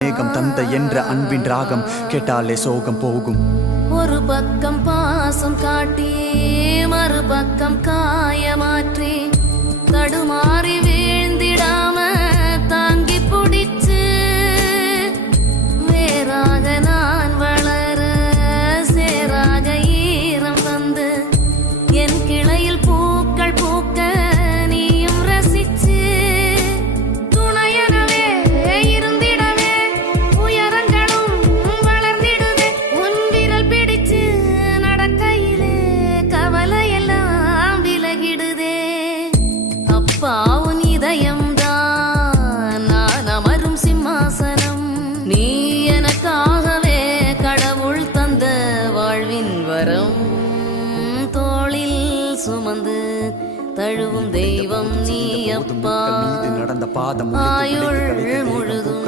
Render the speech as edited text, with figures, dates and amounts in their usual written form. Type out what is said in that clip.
மேகம் தந்த என்ற அன்பின் ராகம் கேட்டாலே சோகம் போகும். ஒரு பக்கம் பாசம் காட்டி மறுபக்கம் காயமாற்றி தடுமாறி வீழ்ந்திடாம தாங்கி பிடிச்சு வேறாக நான் வளர சேராக ஈரம் வந்து என் கிளையில் பூக்கள் பூக்க நீயும் ரசிச்சு துணையனவே இருந்திடவே உயரங்களும் வளர்ந்திடுவே உன் விரல் பிடிச்சு நடக்கையிலே கவலையெல்லாம் விலகிடுதே. அப்பா உன் இதயம்தான் நான் அமரும் சிம்மாசனம், நீ எனக்காகவே கடவுள் தந்த வாழ்வின் வரம். தோளில் சுமந்து தழுவும் தெய்வம் நீ அப்பா, நடந்த பாதம் ஆயுள் முழுதும்